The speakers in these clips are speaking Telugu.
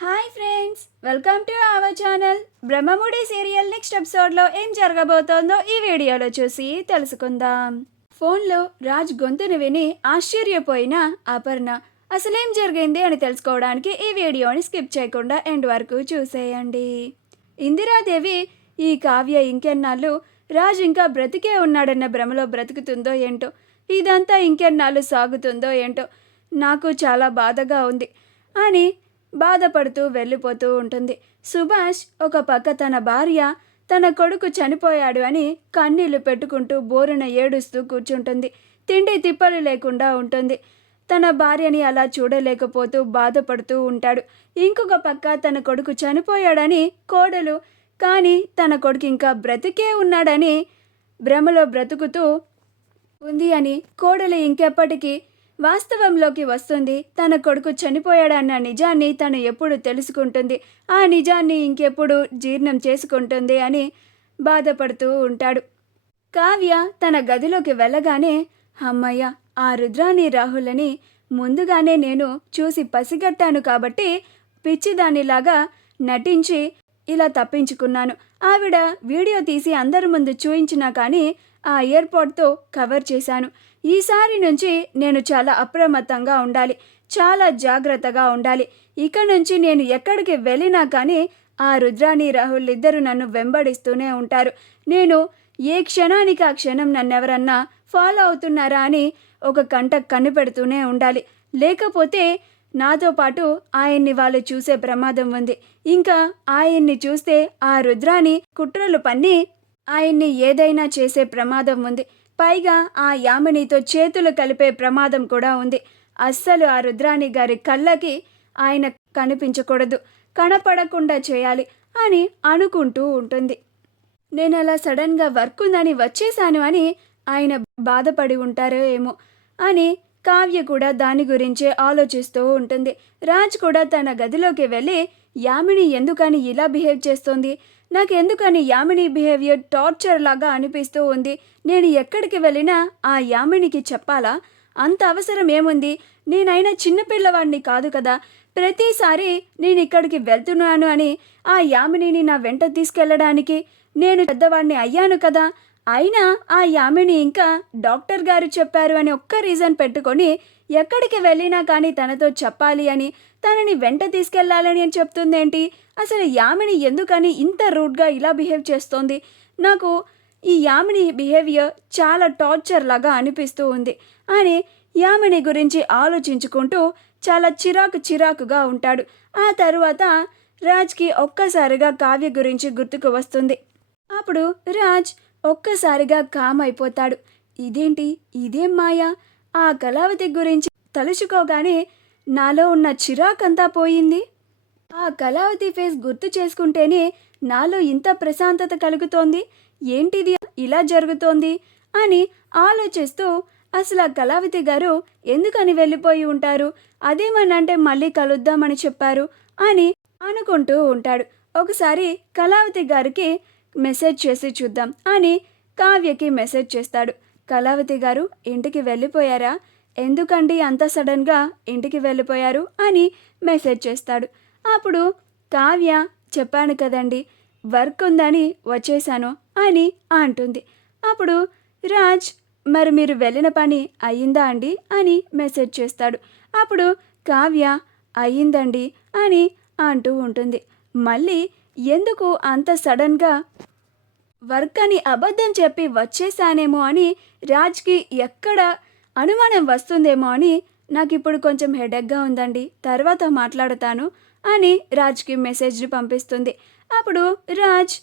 Hi friends, welcome to our channel. Brahmamudi serial next ఎపిసోడ్లో ఏం జరగబోతోందో ఈ వీడియోలో చూసి తెలుసుకుందాం. ఫోన్లో రాజ్ గొంతును విని ఆశ్చర్యపోయిన అపర్ణ అసలేం జరిగింది అని తెలుసుకోవడానికి ఈ వీడియోని స్కిప్ చేయకుండా ఎండ్ వరకు చూసేయండి. ఇందిరాదేవి ఈ కావ్య ఇంకెన్నాళ్ళు రాజ్ ఇంకా బ్రతికే ఉన్నాడన్న భ్రమలో బ్రతుకుతుందో ఏంటో, ఇదంతా ఇంకెన్నాళ్ళు సాగుతుందో ఏంటో, నాకు చాలా బాధగా ఉంది అని బాధపడుతూ వెళ్ళిపోతూ ఉంటుంది. సుభాష్ ఒక పక్క తన భార్య తన కొడుకు చనిపోయాడు అని కన్నీళ్లు పెట్టుకుంటూ బోరున ఏడుస్తూ కూర్చుంటుంది. తిండి తిప్పలు లేకుండా ఉంటుంది. తన భార్యని అలా చూడలేకపోతూ బాధపడుతూ ఉంటాడు. ఇంకొక పక్క తన కొడుకు చనిపోయాడని కోడలు, కానీ తన కొడుకు ఇంకా బ్రతికే ఉన్నాడని భ్రమలో బ్రతుకుతూ ఉంది అని కోడలు ఇంకెప్పటికీ వాస్తవంలోకి వస్తుంది. తన కొడుకు చనిపోయాడన్న నిజాన్ని తను ఎప్పుడు తెలుసుకుంటుంది, ఆ నిజాన్ని ఇంకెప్పుడు జీర్ణం చేసుకుంటుంది అని బాధపడుతూ ఉంటాడు. కావ్య తన గదిలోకి వెళ్ళగానే, అమ్మయ్య, ఆ రుద్రాని రాహులని ముందుగానే నేను చూసి పసిగట్టాను కాబట్టి పిచ్చిదానిలాగా నటించి ఇలా తప్పించుకున్నాను. ఆవిడ వీడియో తీసి అందరి ముందు చూయించినా కానీ ఆ ఎయిర్పోర్ట్తో కవర్ చేశాను. ఈసారి నుంచి నేను చాలా అప్రమత్తంగా ఉండాలి, చాలా జాగ్రత్తగా ఉండాలి. ఇక నుంచి నేను ఎక్కడికి వెళ్ళినా కానీ ఆ రుద్రాని రాహుల్ ఇద్దరు నన్ను వెంబడిస్తూనే ఉంటారు. నేను ఏ క్షణానికి ఆ క్షణం నన్నెవరన్నా ఫాలో అవుతున్నారా అని ఒక కంట కనిపెడుతూనే ఉండాలి. లేకపోతే నాతో పాటు ఆయన్ని వాళ్ళు చూసే ప్రమాదం ఉంది. ఇంకా ఆయన్ని చూస్తే ఆ రుద్రాని కుట్రలు పన్ని ఆయన్ని ఏదైనా చేసే ప్రమాదం ఉంది. పైగా ఆ యామినితో చేతులు కలిపే ప్రమాదం కూడా ఉంది. అస్సలు ఆ రుద్రాని గారి కళ్ళకి ఆయన కనిపించకూడదు, కనపడకుండా చేయాలి అని అనుకుంటూ ఉంటుంది. నేను అలా సడన్గా వర్క్ ఉందని వచ్చేశాను అని ఆయన బాధపడి ఉంటారో ఏమో అని కావ్య కూడా దాని గురించే ఆలోచిస్తూ ఉంటుంది. రాజ్ కూడా తన గదిలోకి వెళ్ళి, యామిని ఎందుకని ఇలా బిహేవ్ చేస్తోంది, నాకెందుకని యామిని బిహేవియర్ టార్చర్ లాగా అనిపిస్తూ ఉంది, నేను ఎక్కడికి వెళ్ళినా ఆ యామినికి చెప్పాలా, అంత అవసరం ఏముంది, నేనైనా చిన్నపిల్లవాడిని కాదు కదా, ప్రతిసారి నేను ఇక్కడికి వెళ్తున్నాను అని ఆ యామినిని నా వెంట తీసుకెళ్ళడానికి నేను పెద్దవాడిని అయ్యాను కదా, అయినా ఆ యామిని ఇంకా డాక్టర్ గారు చెప్పారు అని ఒక్క రీజన్ పెట్టుకొని ఎక్కడికి వెళ్ళినా కానీ తనతో చెప్పాలి అని, తనని వెంట తీసుకెళ్లాలని అని చెప్తుందేంటి, అసలు యామిని ఎందుకని ఇంత రూడ్గా ఇలా బిహేవ్ చేస్తోంది, నాకు ఈ యామిని బిహేవియర్ చాలా టార్చర్ లాగా అనిపిస్తూ ఉంది అని యామిని గురించి ఆలోచించుకుంటూ చాలా చిరాకుగా ఉంటాడు. ఆ తరువాత రాజ్కి ఒక్కసారిగా కావ్య గురించి గుర్తుకు వస్తుంది. అప్పుడు రాజ్ ఒక్కసారిగా కామ్ అయిపోతాడు. ఇదేం మాయా, ఆ కళావతి గురించి తలుచుకోగానే నాలో ఉన్న చిరాకంతా పోయింది, ఆ కళావతి ఫేస్ గుర్తు చేసుకుంటేనే నాలో ఇంత ప్రశాంతత కలుగుతోంది, ఏంటిది ఇలా జరుగుతోంది అని ఆలోచిస్తూ, అసలు ఆ కళావతి గారు ఎందుకని వెళ్ళిపోయి ఉంటారు, అదేమనంటే మళ్ళీ కలుద్దామని చెప్పారు అని అనుకుంటూ ఉంటాడు. ఒకసారి కళావతి గారికి మెసేజ్ చేసి చూద్దాం అని కావ్యకి మెసేజ్ చేస్తాడు. కళావతి గారు ఇంటికి వెళ్ళిపోయారా, ఎందుకండి అంత సడన్గా ఇంటికి వెళ్ళిపోయారు అని మెసేజ్ చేస్తాడు. అప్పుడు కావ్య, చెప్పాను కదండి వర్క్ ఉందని వచ్చేసాను అని అంటుంది. అప్పుడు రాజ్, మరి మీరు వెళ్ళిన పని అయ్యిందా అండి అని మెసేజ్ చేస్తాడు. అప్పుడు కావ్య, అయ్యిందండి అని అంటూ ఉంటుంది. మళ్ళీ ఎందుకు అంత సడన్గా వర్క్ అని అబద్ధం చెప్పి వచ్చేసానేమో అని రాజ్కి ఎక్కడ అనుమానం వస్తుందేమో అని నాకు ఇప్పుడు కొంచెం హెడేక్గా ఉందండి, తర్వాత మాట్లాడతాను అని రాజ్కి మెసేజ్ని పంపిస్తుంది. అప్పుడు రాజ్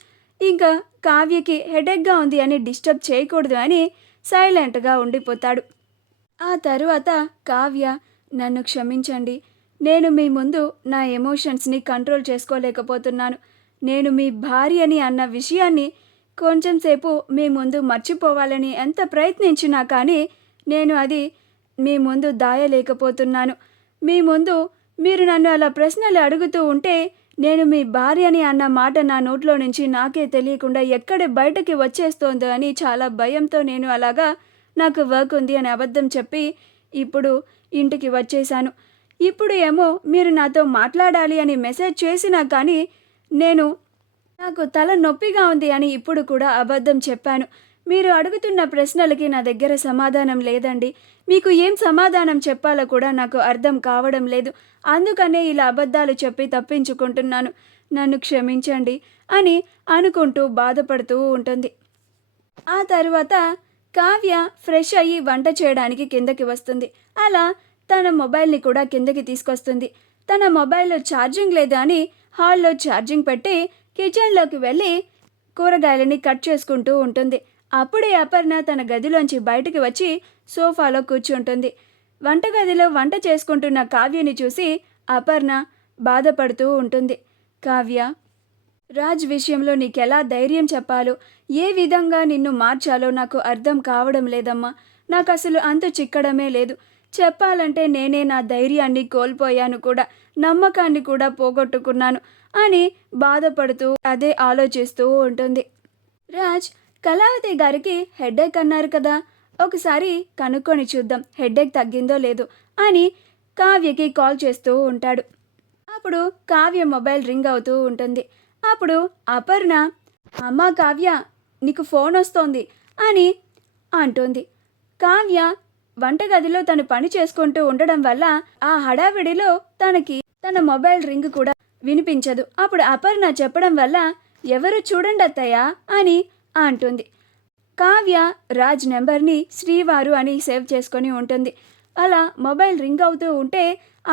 ఇంకా కావ్యకి హెడేక్గా ఉంది అని డిస్టర్బ్ చేయకూడదు అని సైలెంట్గా ఉండిపోతాడు. ఆ తరువాత కావ్య, నన్ను క్షమించండి, నేను మీ ముందు నా ఎమోషన్స్ని కంట్రోల్ చేసుకోలేకపోతున్నాను, నేను మీ భార్యని అన్న విషయాన్ని కొంచెం సేపు మీ ముందు మర్చిపోవాలని ఎంత ప్రయత్నించినా కానీ నేను అది మీ ముందు దాయలేకపోతున్నాను. మీ ముందు మీరు నన్ను అలా ప్రశ్నలు అడుగుతూ ఉంటే నేను మీ భార్యని అన్న మాట నా నోట్లో నుంచి నాకే తెలియకుండా ఎక్కడ బయటకి వచ్చేస్తోందో అని చాలా భయంతో నేను అలాగా నాకు వర్క్ ఉంది అని అబద్ధం చెప్పి ఇప్పుడు ఇంటికి వచ్చేసాను. ఇప్పుడు ఏమో మీరు నాతో మాట్లాడాలి అని మెసేజ్ చేసినా కానీ నాకు తల నొప్పిగా ఉంది అని ఇప్పుడు కూడా అబద్ధం చెప్పాను. మీరు అడుగుతున్న ప్రశ్నలకి నా దగ్గర సమాధానం లేదండి. మీకు ఏం సమాధానం చెప్పాలో కూడా నాకు అర్థం కావడం లేదు. అందుకనే ఇలా అబద్ధాలు చెప్పి తప్పించుకుంటున్నాను. నన్ను క్షమించండి అని అనుకుంటూ బాధపడుతూ ఉంటుంది. ఆ తర్వాత కావ్య ఫ్రెష్ అయ్యి వంట చేయడానికి కిందకి వస్తుంది. అలా తన మొబైల్ని కూడా కిందకి తీసుకొస్తుంది. తన మొబైల్లో ఛార్జింగ్ లేదు అని హాల్లో ఛార్జింగ్ పెట్టి కిచెన్లోకి వెళ్ళి కూరగాయలని కట్ చేసుకుంటూ ఉంటుంది. అప్పుడే అపర్ణ తన గదిలోంచి బయటికి వచ్చి సోఫాలో కూర్చుంటుంది. వంటగదిలో వంట చేసుకుంటున్న కావ్యని చూసి అపర్ణ బాధపడుతూ ఉంటుంది. కావ్య, రాజ్ విషయంలో నీకెలా ధైర్యం చెప్పాలో, ఏ విధంగా నిన్ను మార్చాలో నాకు అర్థం కావడం లేదమ్మా. నాకు అసలు అంతు చిక్కడమే లేదు. చెప్పాలంటే నేనే నా ధైర్యాన్ని కోల్పోయాను కూడా, నమ్మకాన్ని కూడా పోగొట్టుకున్నాను అని బాధపడుతూ అదే ఆలోచిస్తూ ఉంటుంది. రాజ్ కళావతి గారికి హెడేక్ అన్నారు కదా, ఒకసారి కనుక్కొని చూద్దాం హెడేక్ తగ్గిందో లేదో అని కావ్యకి కాల్ చేస్తూ ఉంటాడు. అప్పుడు కావ్య మొబైల్ రింగ్ అవుతూ ఉంటుంది. అప్పుడు అపర్ణ, అమ్మా కావ్య, నీకు ఫోన్ వస్తోంది అని అంటుంది. కావ్య వంటగదిలో తను పని చేసుకుంటూ ఉండడం వల్ల ఆ హడావిడిలో తన మొబైల్ రింగ్ కూడా వినిపించదు. అప్పుడు అపర్ణ చెప్పడం వల్ల ఎవరు చూడండి అత్తయ్య అని అంటుంది. కావ్య రాజ్ నెంబర్ని శ్రీవారు అని సేవ్ చేసుకొని ఉంటుంది. అలా మొబైల్ రింగ్ అవుతూ ఉంటే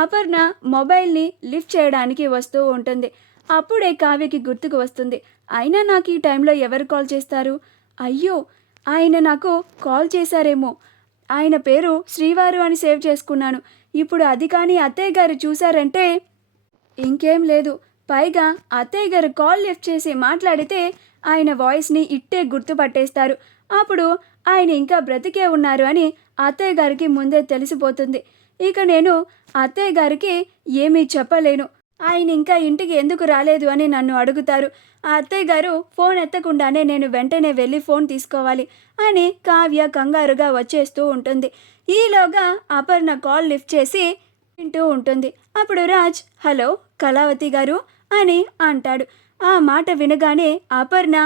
అపర్ణ మొబైల్ని లిఫ్ట్ చేయడానికి వస్తూ ఉంటుంది. అప్పుడే కావ్యకి గుర్తుకు వస్తుంది, అయినా నాకు ఈ టైంలో ఎవరు కాల్ చేస్తారు? అయ్యో, ఆయన నాకు కాల్ చేశారేమో. ఆయన పేరు శ్రీవారు అని సేవ్ చేసుకున్నాను. ఇప్పుడు అది కానీ అత్తయ్య గారు చూశారంటే ఇంకేం లేదు. పైగా అత్తయ్య గారు కాల్ లిఫ్ట్ చేసి మాట్లాడితే ఆయన వాయిస్ని ఇట్టే గుర్తుపట్టేస్తారు. అప్పుడు ఆయన ఇంకా బ్రతికే ఉన్నారు అని అత్తయ్య గారికి ముందే తెలిసిపోతుంది. ఇక నేను అత్తయ్య గారికి ఏమీ చెప్పలేను. ఆయన ఇంకా ఇంటికి ఎందుకు రాలేదు అని నన్ను అడుగుతారు. ఆ అత్తయ్య గారు ఫోన్ ఎత్తకుండానే నేను వెంటనే వెళ్ళి ఫోన్ తీసుకోవాలి అని కావ్య కంగారుగా వచ్చేస్తూ ఉంటుంది. ఈలోగా అపర్ణ కాల్ లిఫ్ట్ చేసి వింటూ ఉంటుంది. అప్పుడు రాజ్, హలో కళావతి గారు అని అంటాడు. ఆ మాట వినగానే అపర్ణ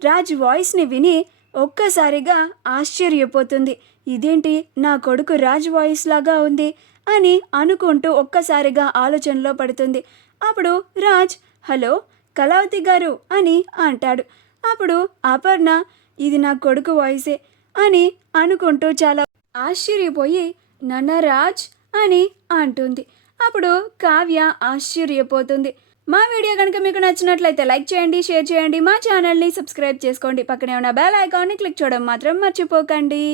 రాజ్ వాయిస్ని విని ఒక్కసారిగా ఆశ్చర్యపోతుంది. ఇదేంటి, నా కొడుకు రాజ్ వాయిస్ లాగా ఉంది అని అనుకుంటూ ఒక్కసారిగా ఆలోచనలో పడుతుంది. అప్పుడు రాజ్, హలో కళావతి గారు అని అంటాడు. అప్పుడు అపర్ణ, ఇది నా కొడుకు వాయిసే అని అనుకుంటూ చాలా ఆశ్చర్యపోయి నాన్న రాజ్ అని అంటుంది. అప్పుడు కావ్య ఆశ్చర్యపోతుంది. మా వీడియో కనుక మీకు నచ్చినట్లయితే లైక్ చేయండి, షేర్ చేయండి, మా ఛానల్ని సబ్స్క్రైబ్ చేసుకోండి. పక్కనే ఉన్న బెల్ ఐకాన్ని క్లిక్ చేయడం మాత్రం మర్చిపోకండి.